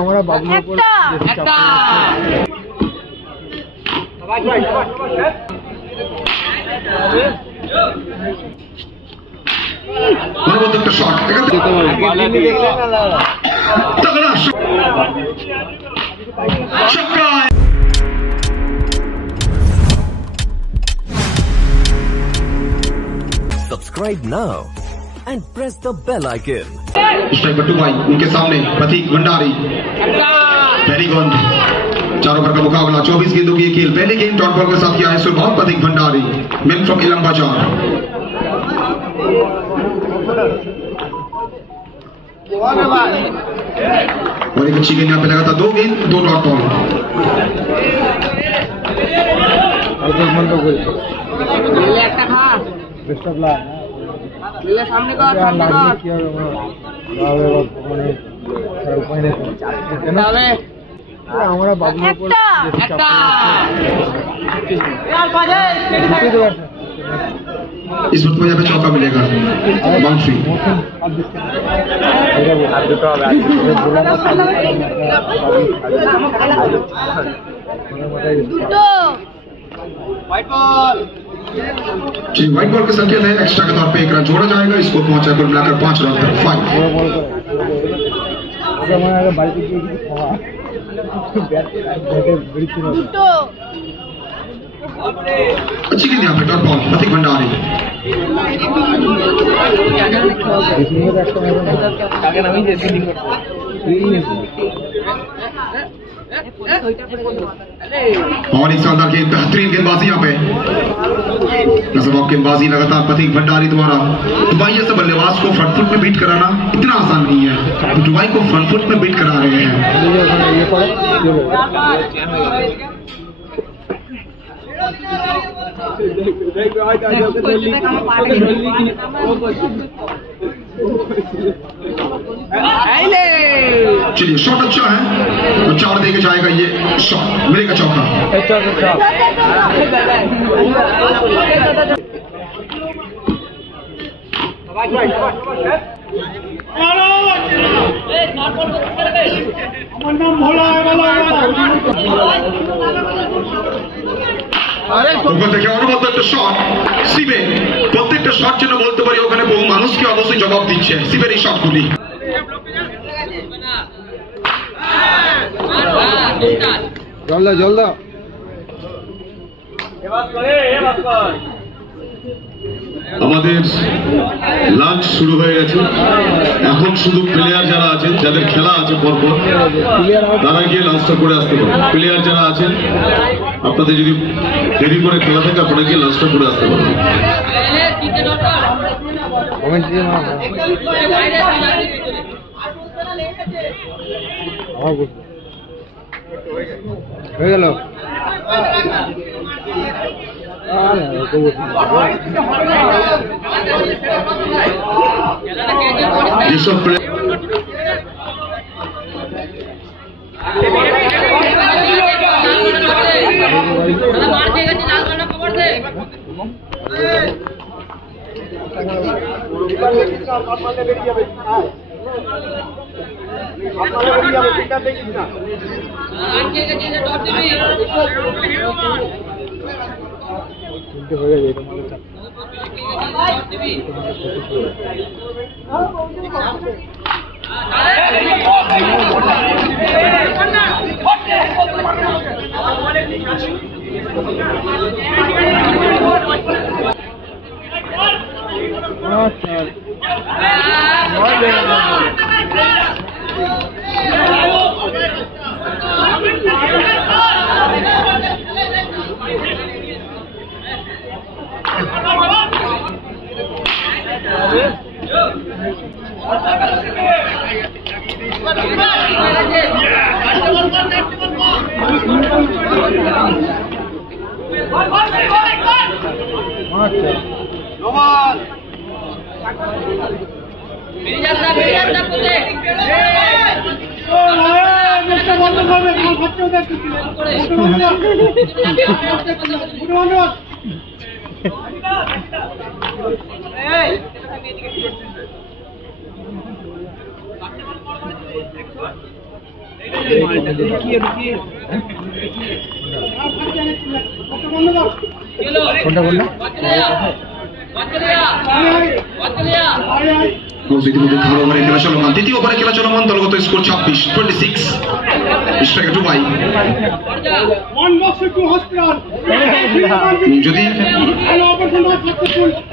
আমরা বাবুর উপর একটা shot Subscribe now and press the bell icon. Striker टू भाई उनके सामने प्रतीक भंडारी। पहली गेंद, चार ओवर का मुकाबला, 24 गेंदों की खेल। पहली गेंद डॉट बॉल के साथ किया है सुरभान प्रतीक भंडारी, मैन फ्रॉम इलम बाजार। और एक अच्छी गेंद यहाँ पे लगातार 2 गेंद 2 डॉट बॉल। सामने আমরা বাবুর উপর इस वक्त यहाँ पे चौका मिलेगा, बाउंड्री। जी व्हाइट बॉल के संकेत है, एक्स्ट्रा के तौर पे 1 रन जोड़ा जाएगा। इसको पहुंचा कुल मिलाकर 5 रन तक। 5 अच्छी गेंद यहाँ पे डॉट बॉल प्रतीक भंडारी। और एक शानदार गेंद, बेहतरीन गेंदबाजी यहाँ पे, लाजवाब गेंदबाजी लगातार प्रतीक भंडारी द्वारा। दुबई जैसे बल्लेबाज को फ्रंट फुट में बीट कराना इतना आसान नहीं है। दुबई को फ्रंट फुट में बीट करा रहे हैं। चलिए शॉट अच्छा है तो 4 देके जाएगा ये शॉट, मिलेगा चौका। দেখে অনুবদ্ধ একটা শট সিবে, প্রত্যেকটা শট যেন বলতে পারি ওখানে বহু মানুষকে অবশ্যই জবাব দিচ্ছে সিবের এই শটগুলি। জল দাও আমাদের লাঞ্চ শুরু হয়ে গেছে। এখন শুধু প্লেয়ার যারা আছেন, যাদের খেলা আছে পরপর, তারা গিয়ে লাঞ্চটা করে আসতে পারেন। প্লেয়ার যারা আছেন আপনাদের যদি দেরি করে খেলা থাকে আপনারা গিয়ে লাঞ্চটা করে আসতে পারেন। হয়ে গেল। যেসব ইতিমধ্যে থার্ড ওভারে খেলা চলমান, দ্বিতীয় ওভারে খেলা চলমান, দলগত স্কোর 26-26। Striker two by. যদি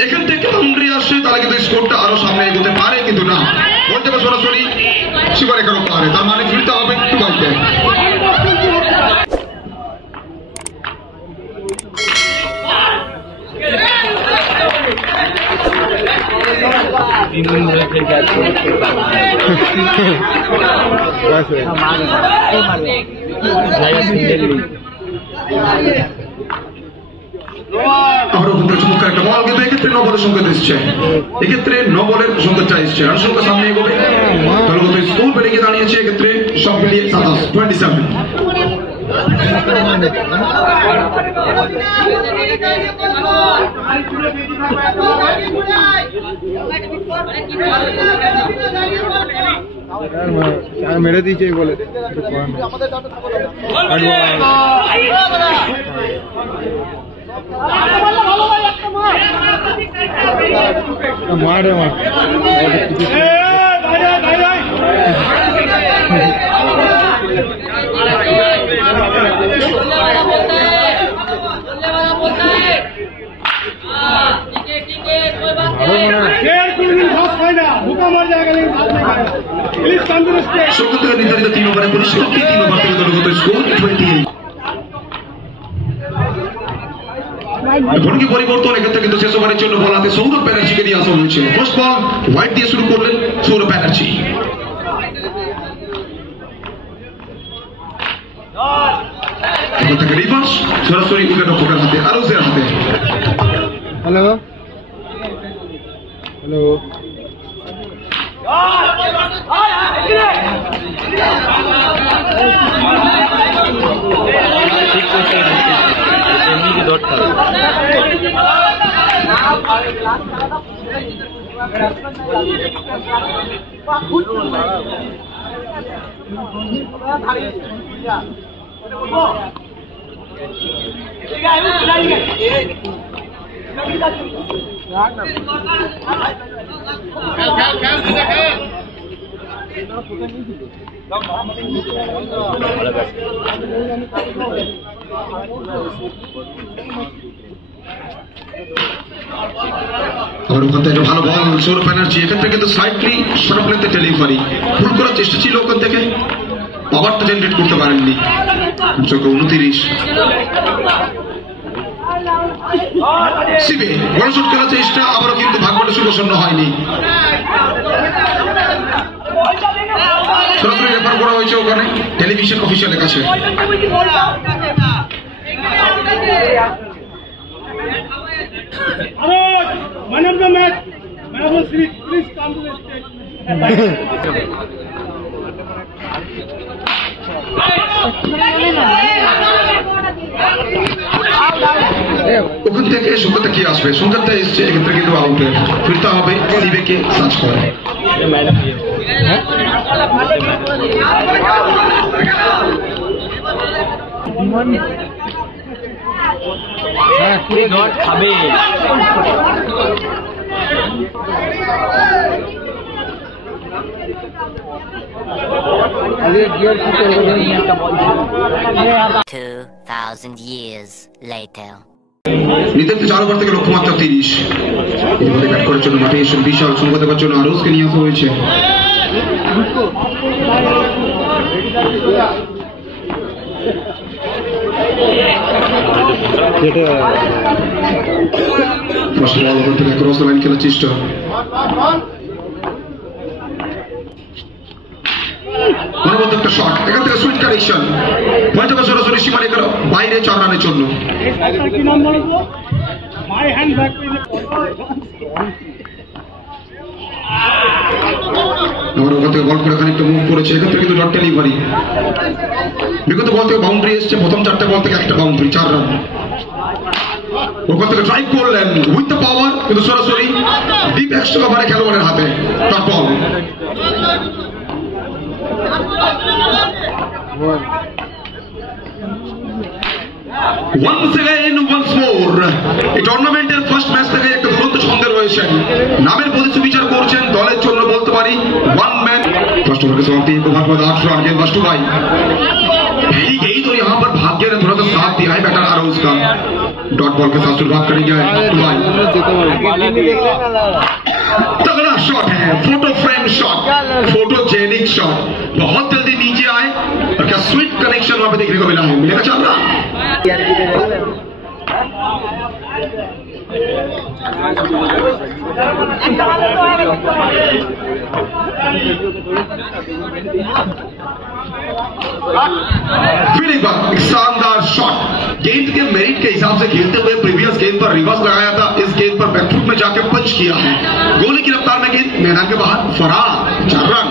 এখান থেকে বাউন্ডারি আসে তাহলে কিন্তু স্কোরটা আরো সামনে এগোতে পারে, কিন্তু না, বলতে হবে সরাসরি শিকার এখানে পারে, তার মানে ফিরতে হবে টু বাইতে। চমৎকার একটা বল, কিন্তু এক্ষেত্রে 9 বলের সংকেত এসছে, এক্ষেত্রে 9 বলের সংকেতটা এসছে, রান সংখ্যা সামনে এগোবে, দলগত স্কোর বেড়ে গিয়ে দাঁড়িয়েছে এক্ষেত্রে সব মিলিয়ে 27-27। মেরে দিয়েছে বলে মারে মার নির্ধারিত 3 ওভারে পরিষ্কৃতি, 3 ওভার থেকে দলগত স্কোর 28। ভঙ্গি পরিবর্তন, এক্ষেত্রে কিন্তু শেষ ওভারের জন্য বল হাতে সৌরভ ব্যানার্জিকে দিয়ে আসা হয়েছে। ফার্স্ট বল হোয়াইট দিয়ে শুরু করলেন সৌরভ ব্যানার্জি। এখান থেকে রিভার্স সরাসরি উইকেট রক্ষকের হাতে, আরোজের হাতে। হ্যালো হ্যালো ওখান থেকে ভালো বল সৌরভ ব্যানার্জি, এক্ষেত্রে কিন্তু সাইডলি শর্ট লেন্থে ডেলিভারি ভুল করার চেষ্টা ছিল, ওখান থেকে পাওয়ারটা জেনারেট করতে পারেননি। 29 সিবে বড় শট খেলার চেষ্টা, আবারও কিন্তু ভাগ্যটা সুপ্রসন্ন হয়নি। সরাসরি রেফার করা হয়েছে ওখানে টেলিভিশন অফিসিয়ালের কাছে। Man of the match, man of the series, please come to the stage. ওখান থেকে সংখ্যাটা কি আসবে, সংখ্যাটা এসছে, এক্ষেত্রে কিন্তু আউটের, ফিরতে হবে সিবেকে সার্চ করে। years later. নিতেন 4 ওভার থেকে লক্ষ্যমাত্রা 30। ইতিমধ্যে ব্যাট করার জন্য মাঠে এসে বিশাল সংখ্যা দেওয়ার জন্য আরোজকে নিয়ে আসা হয়েছে। ক্রস লাইন খেলার চেষ্টা, অনবদ্য একটা শট, এখান থেকে সুইট কানেকশন, পয়েন্ট হবে সরাসরি সীমারেখার বাইরে 4 রানের জন্য। ওখান থেকে বল করে খানিকটা মুভ করেছে, এখান থেকে কিন্তু ডট ডেলিভারি, বিগত বল থেকে বাউন্ডারি এসছে, প্রথম 4টে বল থেকে একটা বাউন্ডারি, 4 রান। ওখান থেকে ট্রাই করলেন উইথ দ্য পাওয়ার, কিন্তু সরাসরি ডিপ এক্সট্রা কভারে খেলোয়াড়ের হাতে dot ball. Once again, once more, এই টুর্নামেন্টের ফার্স্ট ম্যাচ থেকে একটা দুরন্ত ছন্দে রয়েছেন। নামের প্রতি বিচার করছেন, দলের জন্য বলতে পারি वन मैन। फर्स्ट ओवर के समाप्ति को बहुत बहुत 8 रन गेंद बस्टू भाई पहली गई तो यहाँ पर भाग्य ने थोड़ा सा साथ दिया है बैटर आरोज का। डॉट बॉल के साथ शुरुआत करेंगे भाई। तगड़ा शॉट है, photo frame shot, photogenic shot, बहुत जल्दी नीचे आए और क्या स्वीट कनेक्शन वहां पे देखने को मिला है। मिलेगा चल रहा फिर एक बार एक शानदार शॉट, गेंद के मेरिट के हिसाब से खेलते हुए प्रीवियस गेंद पर रिवर्स लगाया था, इस गेंद पर बैकफुट में जाके पंच किया है। गोली की रफ्तार में गेंद मैदान के बाहर फरार 4 रन।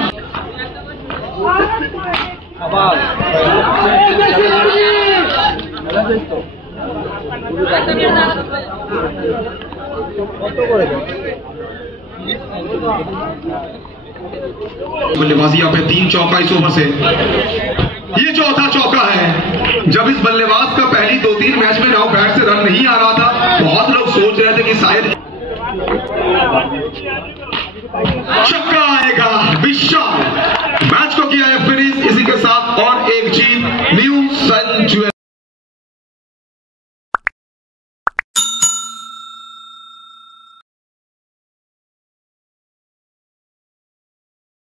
बल्लेबाजी यहाँ पे 3 चौका इस ओवर से, ये चौथा चौका है। जब इस बल्लेबाज का पहली 2-3 मैच में नाउ बैट से रन नहीं आ रहा था, बहुत लोग सोच रहे थे कि शायद छक्का आएगा। विशाल मैच को किया है फिनिश, इसी के साथ और एक जीत न्यू सन